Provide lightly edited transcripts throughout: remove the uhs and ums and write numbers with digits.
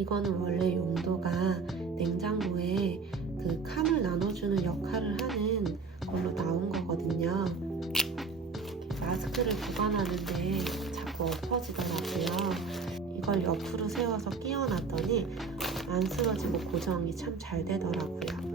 이거는 원래 용도가 냉장고에 그 칸을 나눠주는 역할을 하는 걸로 나온 거거든요. 마스크를 보관하는데 자꾸 엎어지더라고요. 이걸 옆으로 세워서 끼워놨더니 안 쓰러지고 고정이 참 잘 되더라고요.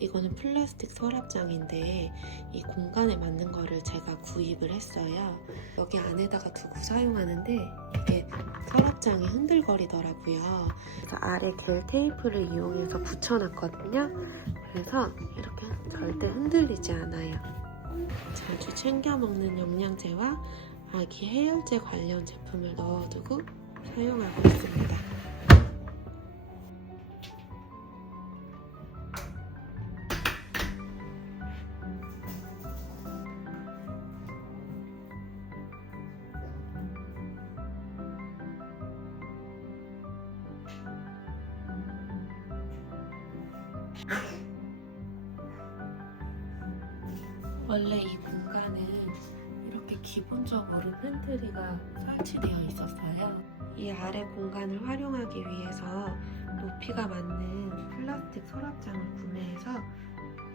이거는 플라스틱 서랍장인데 이 공간에 맞는 거를 제가 구입을 했어요. 여기 안에다가 두고 사용하는데 이게 서랍장이 흔들거리더라고요. 그래서 아래 겔 테이프를 이용해서 붙여놨거든요. 그래서 이렇게 절대 흔들리지 않아요. 자주 챙겨 먹는 영양제와 아기 해열제 관련 제품을 넣어두고 사용하고 있습니다. 원래 이 공간은 이렇게 기본적으로 팬트리가 설치되어 있었어요. 이 아래 공간을 활용하기 위해서 높이가 맞는 플라스틱 서랍장을 구매해서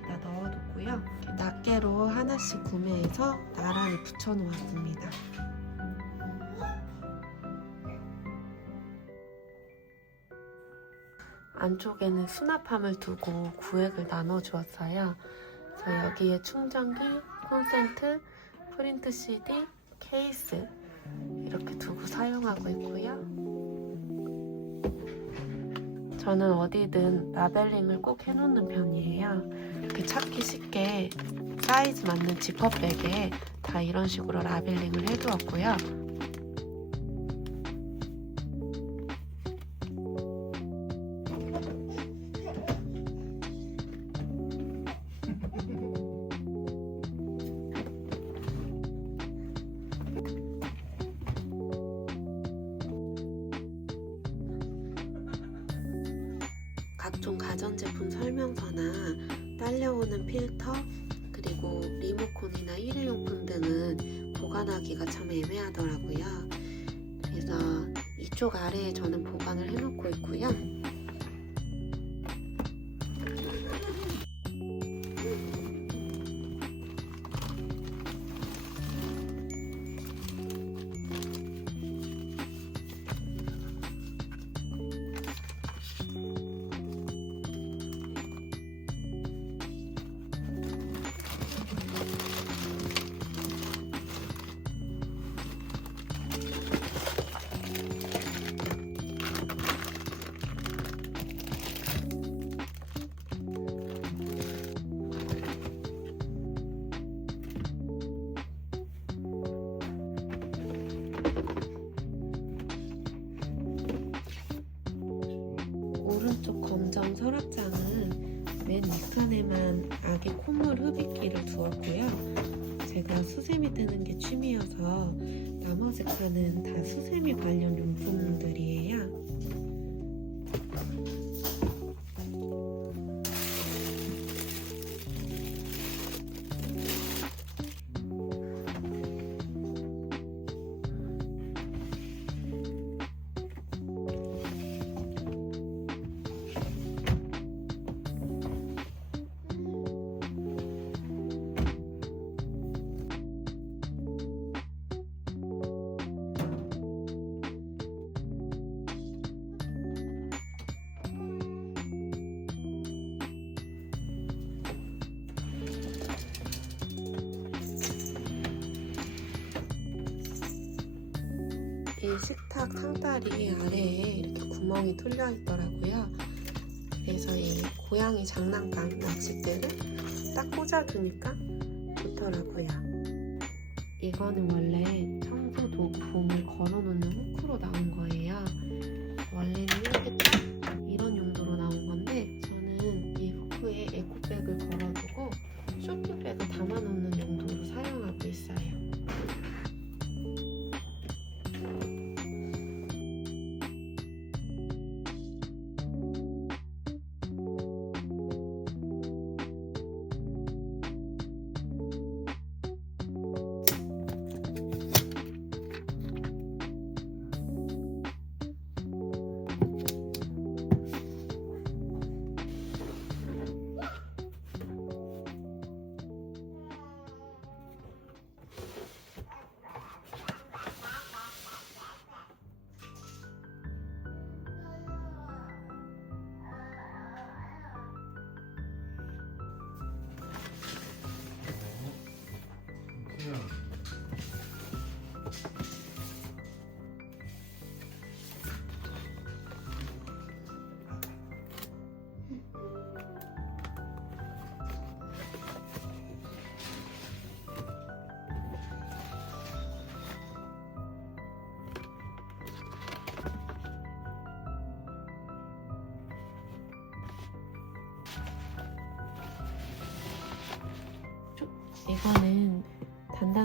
여기다 넣어뒀고요. 낱개로 하나씩 구매해서 나란히 붙여놓았습니다. 안쪽에는 수납함을 두고 구획을 나눠주었어요. 여기에 충전기, 콘센트, 프린트 CD, 케이스 이렇게 두고 사용하고 있고요. 저는 어디든 라벨링을 꼭 해놓는 편이에요. 이렇게 찾기 쉽게 사이즈 맞는 지퍼백에 다 이런 식으로 라벨링을 해두었고요. 각종 가전제품 설명서나 딸려오는 필터, 그리고 리모컨이나 일회용품 등은 보관하기가 참 애매하더라고요. 그래서 이쪽 아래에 저는 보관을 해놓고 있고요. 오른쪽 검정 서랍장은 맨 윗칸에만 아기 콧물 흡입기를 두었고요. 제가 수세미 뜨는 게 취미여서 나머지 칸은 다 수세미 관련 용품들이에요. 이 식탁 상다리 아래에 이렇게 구멍이 뚫려 있더라고요. 그래서 이 고양이 장난감 낚싯대를 딱 꽂아두니까 좋더라고요. 이거는 원래 청소 도구 봄을 걸어놓는 후크로 나온 거예요. 원래는 이렇게 딱 이런 용도로 나온 건데 저는 이 후크에 에코백을 걸어두고 쇼핑백을 담아놓는 용도로 사용하고 있어요.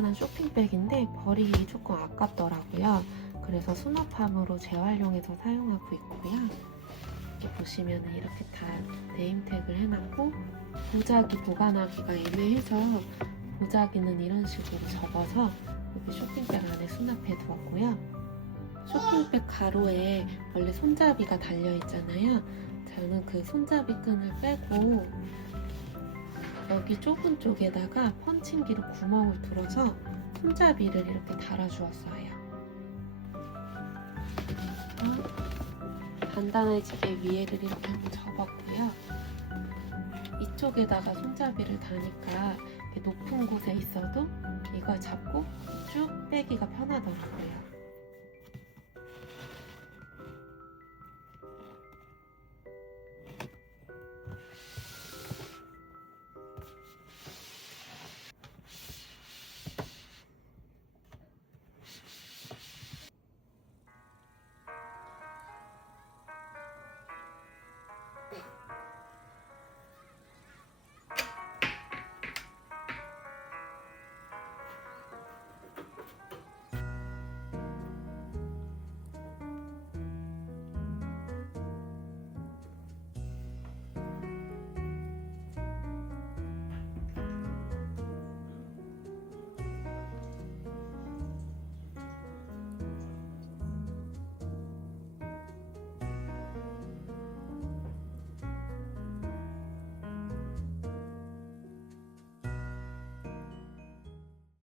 간단한 쇼핑백인데 버리기 조금 아깝더라고요. 그래서 수납함으로 재활용해서 사용하고 있고요. 이렇게 보시면 이렇게 다 네임택을 해놨고, 보자기 보관하기가 애매해서 보자기는 이런 식으로 접어서 여기 쇼핑백 안에 수납해 두었고요. 쇼핑백 가로에 원래 손잡이가 달려 있잖아요. 저는 그 손잡이 끈을 빼고 여기 좁은 쪽에다가 펀칭기로 구멍을 뚫어서 손잡이를 이렇게 달아주었어요. 간단해지게 위에를 이렇게 한번 접었고요. 이쪽에다가 손잡이를 다니까 높은 곳에 있어도 이걸 잡고 쭉 빼기가 편하더라고요.